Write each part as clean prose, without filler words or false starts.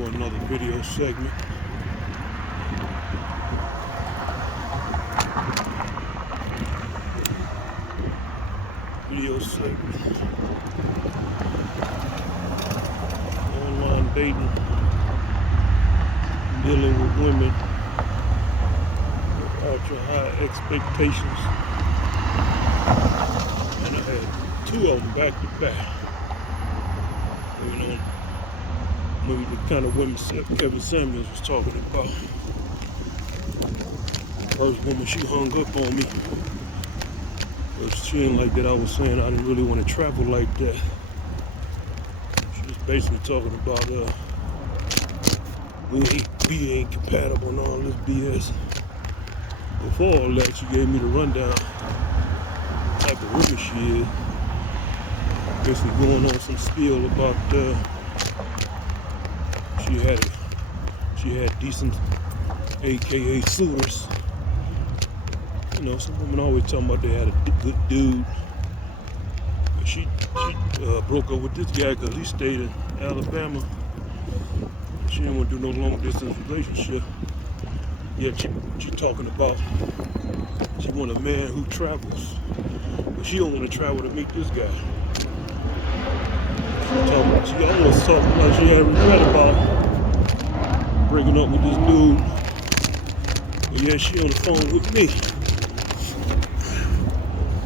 for another video segment. Online dating, dealing with women with ultra high expectations. And I had two of them back to back. You know, maybe the kind of women Kevin Samuels was talking about. First woman, she hung up on me. But she ain't like that. I was saying I didn't really want to travel like that. She was basically talking about we ain't compatible and all this BS. Before all that, she gave me the rundown type of woman she is. Basically going on some spiel about she had decent AKA suitors. You know, some women always talking about they had a good dude. But she broke up with this guy because he stayed in Alabama. She didn't want to do no long distance relationship. Yeah, she talking about she want a man who travels. But she don't want to travel to meet this guy. She almost talking like she had regret about breaking up with this dude. But yeah, she on the phone with me.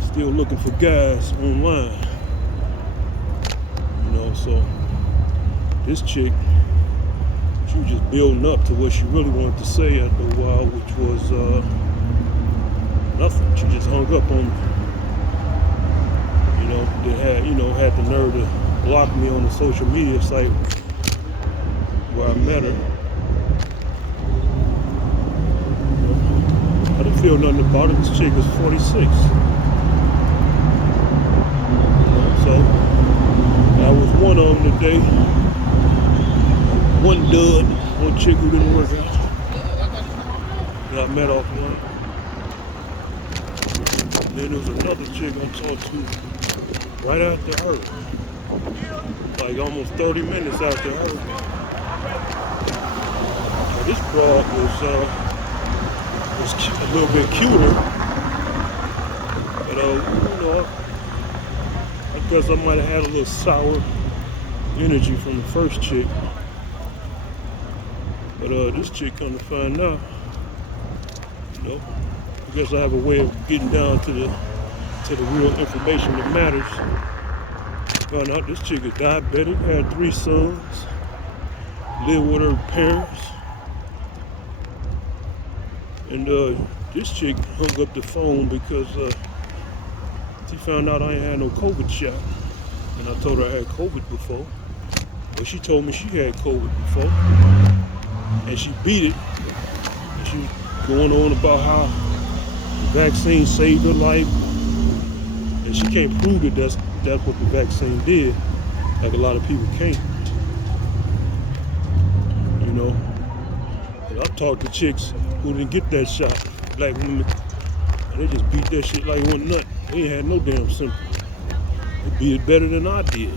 Still looking for guys online. You know, so this chick, she was just building up to what she really wanted to say after a while, which was nothing. She just hung up on me. You know, they had the nerve to block me on the social media site where I met her. You know, I didn't feel nothing about it. This chick is 46. So I was one of them today. One dud, one chick who didn't work out that I met offline. And then there was another chick I talked to right after her. Like almost 30 minutes after her. Now this broad was a little bit cuter. But you know, I guess I might have had a little sour energy from the first chick. But this chick come to find out, you know, I guess I have a way of getting down to the real information that matters. Found out this chick is diabetic, had 3 sons, lived with her parents. And this chick hung up the phone because she found out I ain't had no COVID shot. And I told her I had COVID before. But she told me she had COVID before. And she beat it. And she was going on about how the vaccine saved her life. And she can't prove that that's what the vaccine did, like a lot of people can't. You know, but I've talked to chicks who didn't get that shot, black women, and they just beat that shit like one nut. They ain't had no damn symptoms. They beat it better than I did.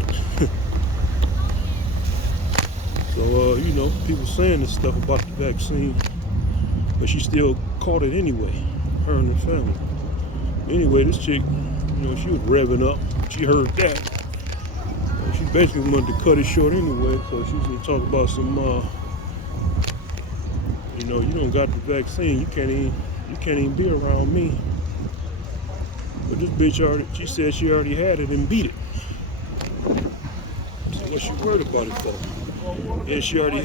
So, you know, people saying this stuff about the vaccine, but she still caught it anyway, her and her family. Anyway, this chick, you know, she was revving up. She heard that. She basically wanted to cut it short anyway, so she was going to talk about some, you know, you don't got the vaccine, you can't even be around me. But this bitch she said she already had it and beat it. So what she worried about it for? And she already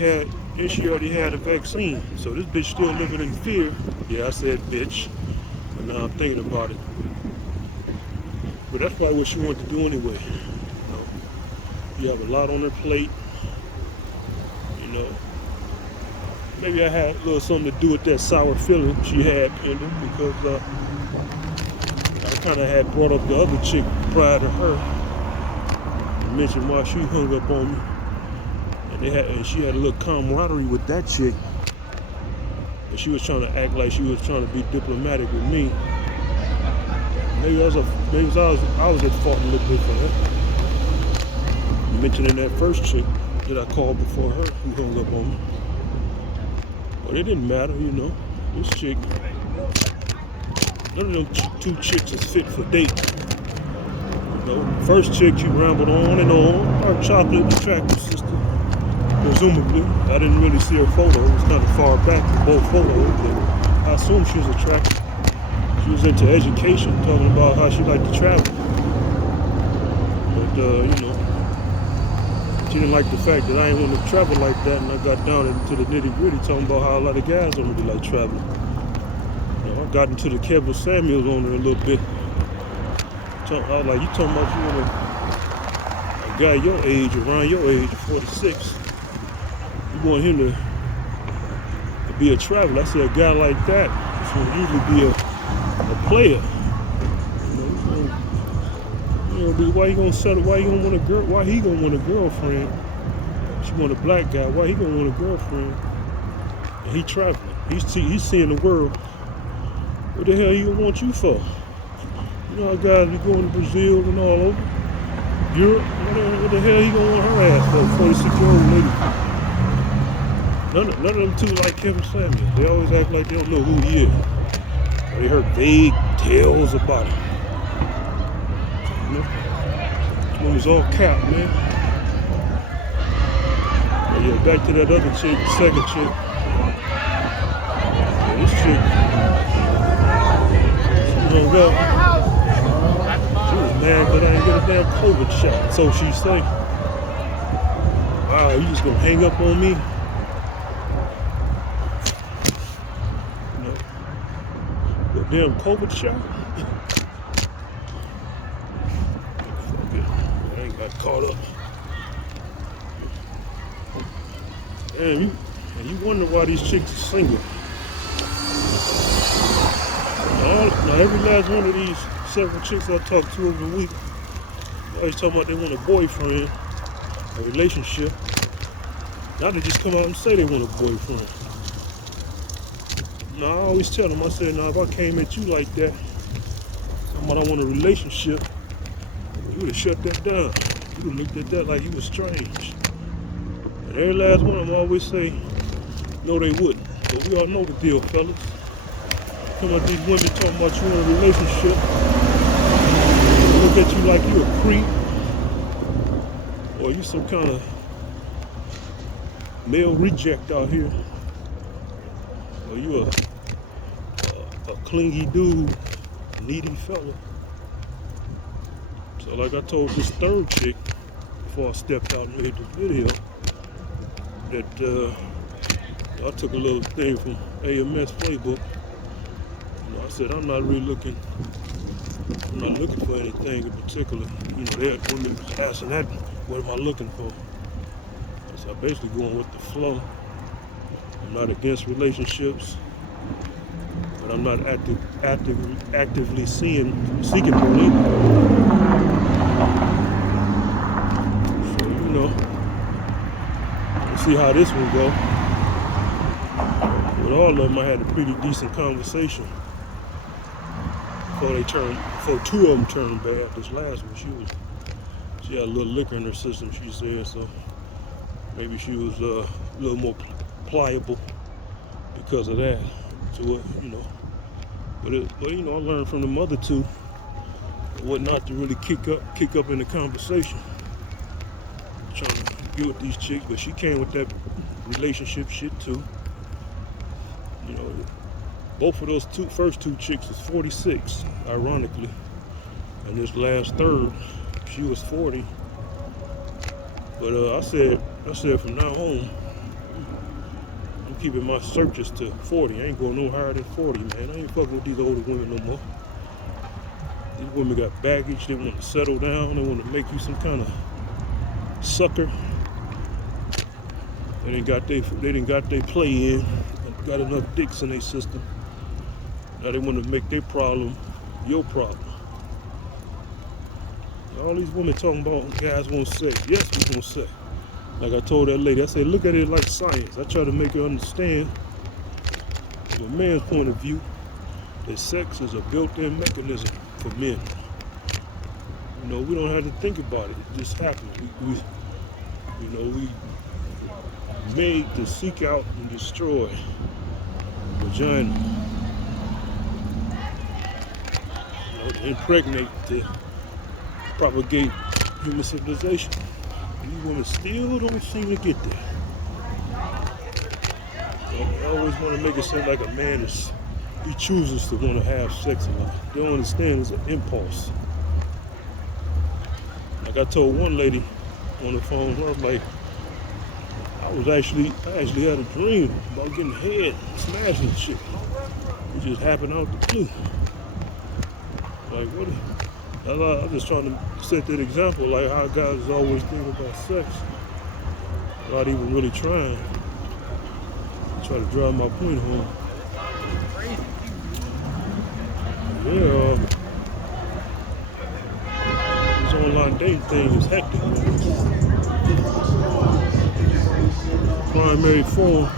had a vaccine. So this bitch still living in fear. Yeah, I said bitch. And now I'm thinking about it. But that's probably what she wanted to do anyway. You know, you have a lot on her plate. You know, maybe I had a little something to do with that sour feeling she had in her, because I kind of had brought up the other chick prior to her. I mentioned why she hung up on me. And she had a little camaraderie with that chick. And she was trying to act like she was trying to be diplomatic with me. Maybe I was at fault a little bit for that. Mentioning that first chick. that I called before her. He hung up on me. But it didn't matter, you know. This chick, none of them two chicks is fit for dating. You know, first chick, she rambled on and on. Her chocolate, attractive sister, presumably. I didn't really see her photo. It was kind of far back from both photos, but I assume she was attractive. She was into education, talking about how she liked to travel. But, you know, she didn't like the fact that I didn't want to travel like that, and I got down into the nitty-gritty, talking about how a lot of guys don't really like traveling. You know, I got into the Kevin Samuels on her a little bit. I was like, you talking about you want a guy your age, around your age, 46, you want him to be a traveler. I said, a guy like that should usually be a player. You know, why he gonna settle? Why he gonna want a girl? Why he gonna want a girlfriend? She want a black guy. Why he gonna want a girlfriend? And he traveling. He's seeing the world. What the hell he gonna want you for? You know how guys be going to Brazil and all over Europe. What the hell he gonna want her ass for? 46-year-old lady. None of them two like Kevin Samuels. They always act like they don't know who he is. They heard vague tales about him. You know? This one was all cap, man. But yeah, back to that other chick, the second chick. Yeah, this chick, she was mad that I didn't get a damn COVID shot. So she say, wow, you just gonna hang up on me? Damn COVID shot? Fuck it. I ain't got caught up. And you wonder why these chicks are single. Now every last one of these several chicks I talk to over the week always talking about they want a boyfriend, a relationship. Now they just come out and say they want a boyfriend. Now, I always tell them, I said, now if I came at you like that, I want a relationship, you would have shut that down. You would have looked at that like you was strange. And every last one of them always say, no they wouldn't. But we all know the deal, fellas. Come at these women talking about you in a relationship, they look at you like you a creep, or you some kind of male reject out here. Or you a clingy dude, needy fella. So like I told this third chick before I stepped out and made this video, that I took a little thing from AMS Playbook. You know, I said I'm not looking for anything in particular. You know, they had women asking that, what am I looking for? So I'm basically going with the flow. I'm not against relationships, but I'm not actively seeking one either. So, you know, let's see how this one go. With all of them, I had a pretty decent conversation before two of them turned bad. This last one, she had a little liquor in her system, she said, so maybe she was a little more pliable because of that to it, you know. But you know, I learned from the other two what not to really kick up in the conversation. I'm trying to get with these chicks, but she came with that relationship shit too. You know, both of those first two chicks is 46, ironically, and this last third, she was 40. But I said from now on, I'm keeping my searches to 40. I ain't going no higher than 40, man. I ain't fucking with these older women no more. These women got baggage. They want to settle down. They want to make you some kind of sucker. They didn't got their play in. Got enough dicks in their system. Now they want to make their problem your problem. All these women talking about guys won't say. Yes, we gonna say. Like I told that lady, I said, look at it like science. I try to make her understand, from a man's point of view, that sex is a built-in mechanism for men. You know, we don't have to think about it. It just happens. You know, we made to seek out and destroy vagina. You know, to impregnate, to propagate human civilization. These women still don't seem to get there. They always want to make it seem like a man he chooses to want to have sex a lot. They don't understand it's an impulse. Like I told one lady on the phone, I was like, I actually had a dream about getting head, smashing shit. It just happened out the blue. Like what? I'm just trying to set that example, like how guys always think about sex without even really trying. Try to drive my point home. Yeah, this online dating thing is hectic, man. Primary form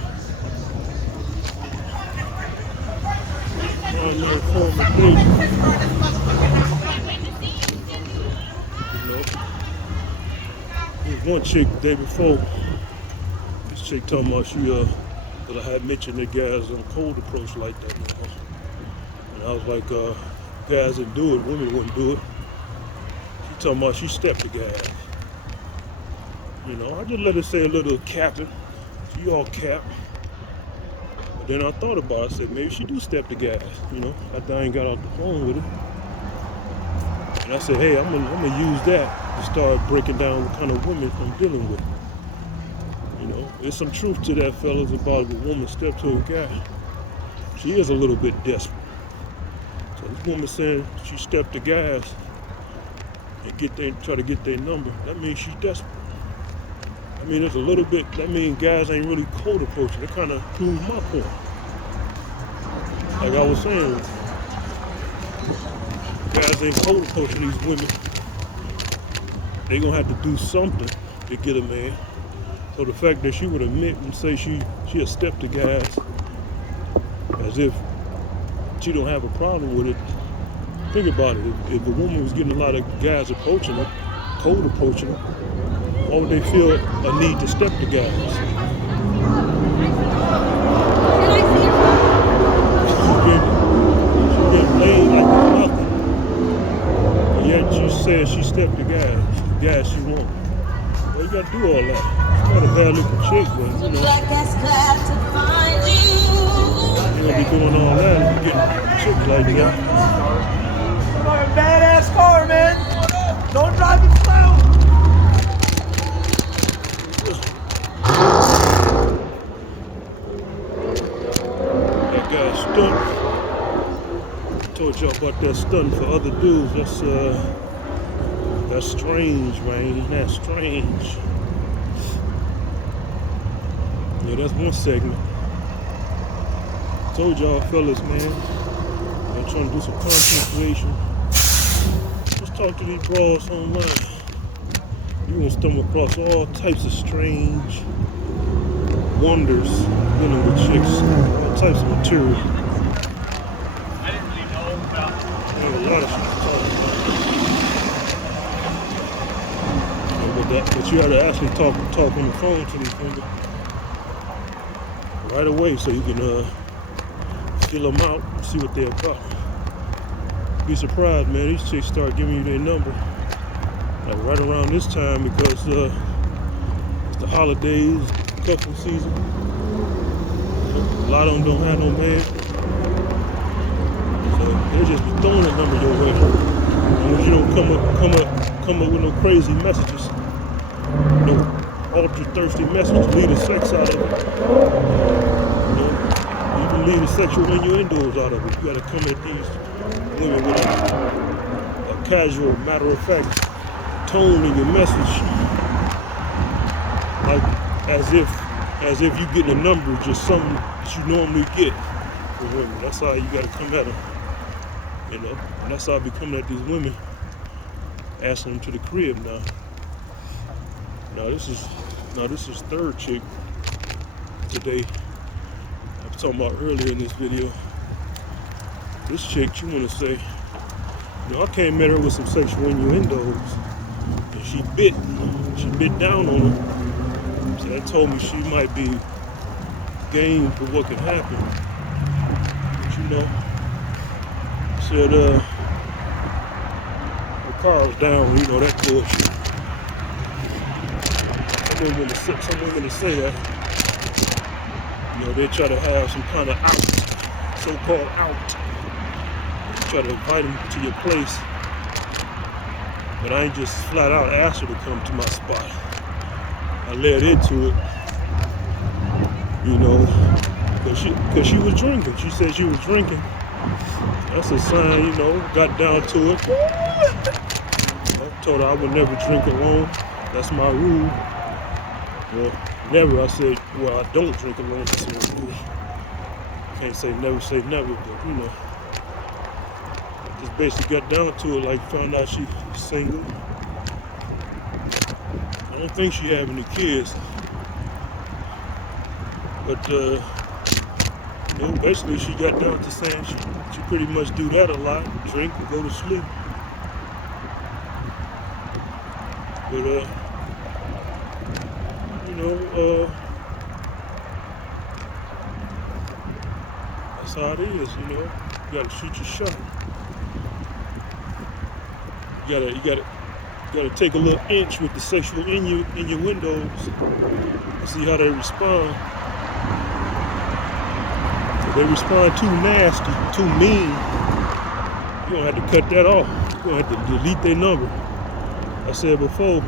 of dating. You know, there was one chick the day before. This chick talking about but I had mentioned that guys on cold approach like that, you know. And I was like, guys didn't do it, women wouldn't do it. She talking about she stepped the gas. You know, I just let her say a little capping. She all cap. But then I thought about it, I said maybe she do step the gas, you know, after I ain't got off the phone with her. And I said, hey, I'm gonna use that to start breaking down what kind of women I'm dealing with. You know, there's some truth to that, fellas, about if a woman step to a guy. She is a little bit desperate. So this woman saying she stepped the gas and try to get their number, that means she's desperate. I mean, there's a little bit, that means guys ain't really cold approaching. That kind of proves my point. Like I was saying, guys ain't cold approaching these women. They gonna have to do something to get a man. So the fact that she would admit and say she had stepped the gas as if she don't have a problem with it. Think about it. If the woman was getting a lot of guys approaching her, cold approaching her, why would they feel a need to step the gas? She's getting laid like it's nothing. And yet she says she stepped the gas she wants. Well, you gotta do all that. Not a bad looking chick, but you know, you gonna be doing all that and getting chicks like that. You are a badass car, man. Don't drive it slow. That guy stunt. I told y'all about that stunt for other dudes. That's strange, man. That's strange. Yeah, that's one segment. Told y'all fellas, man, I'm trying to do some content creation. Just talk to these bras online. You're gonna stumble across all types of strange wonders dealing with chicks, all types of material. I didn't really know about There's a lot of shit to talk about. But you gotta actually talk on the phone to these women right away so you can fill them out and see what they're about. Be surprised, man. These chicks start giving you their number like right around this time because it's the holidays, cuffing season. A lot of them don't have no man, so they're just throwing a number your way. And when you don't come up with no crazy messages, no ultra thirsty messages, leave the sex out of it. You know, you can leave the sexual innuendos out of it. You gotta come at these women with a casual, matter-of-fact tone in your message, like as if you getting a number, just something that you normally get for women. That's how you gotta come at them, you know. And that's how I be coming at these women, asking them to the crib now. Now this is third chick today. I was talking about earlier in this video. This chick, she wanna say, you know, I came at her with some sexual innuendos, and she bit down on her. That told me she might be game for what could happen. But you know, said her car was down, you know, that bullshit. Some women to say that. You know, they try to have some kind of out, so-called out. They try to invite them to your place. But I ain't just flat out asked her to come to my spot. I led into it, you know, cause she was drinking. She said she was drinking. That's a sign, you know, got down to it. I told her I would never drink alone. That's my rule. Well, never. I said, well, I don't drink alone. That's my rule. Can't say never, but you know, just basically got down to it. Like found out she's single. I don't think she have any kids, but you know, basically she got down to saying she pretty much do that a lot, drink and go to sleep. But you know, that's how it is. You know, you gotta shoot your shot. You gotta take a little inch with the sexual innuendos and see how they respond. If they respond too nasty, too mean, you're gonna have to cut that off. You're gonna have to delete their number. I said before,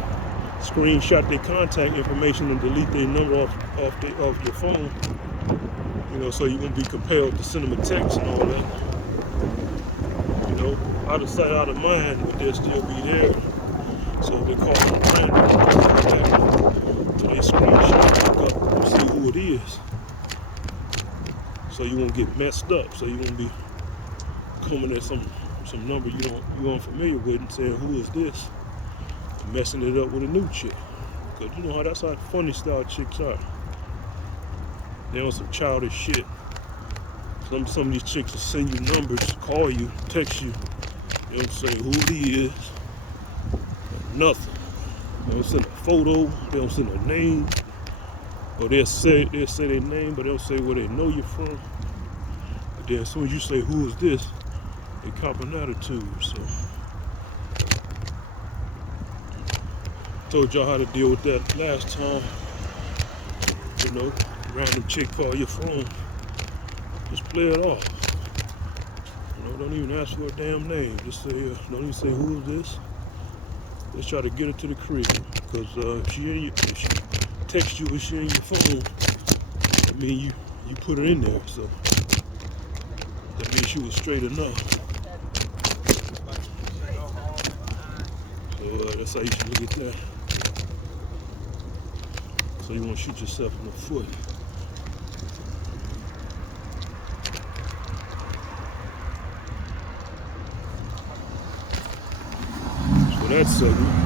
screenshot their contact information and delete their number off your phone. You know, so you won't be compelled to send them a text and all that. You know, out of sight, out of mind, but they'll still be there. So if they call them random, so they screenshot, look up, and see who it is. So you won't get messed up. So you won't be coming at some number you aren't familiar with and saying, who is this? And messing it up with a new chick. Cause you know that's how funny style chicks are. They on some childish shit. Some of these chicks will send you numbers, call you, text you. They don't say who he is, nothing. They don't send a photo, they don't send a name. Or they'll say their name, but they don't say where they know you're from. But then as soon as you say who is this, they cop an attitude. So told y'all how to deal with that last time. You know, random chick call your phone. Just play it off. You know, don't even ask for a damn name. Just say, don't even say who is this. Let's try to get her to the crib. Because if she text you or she in your phone, that means you put her in there. So that means she was straight enough. So that's how you should look at that. So you want to shoot yourself in the foot. So that's something.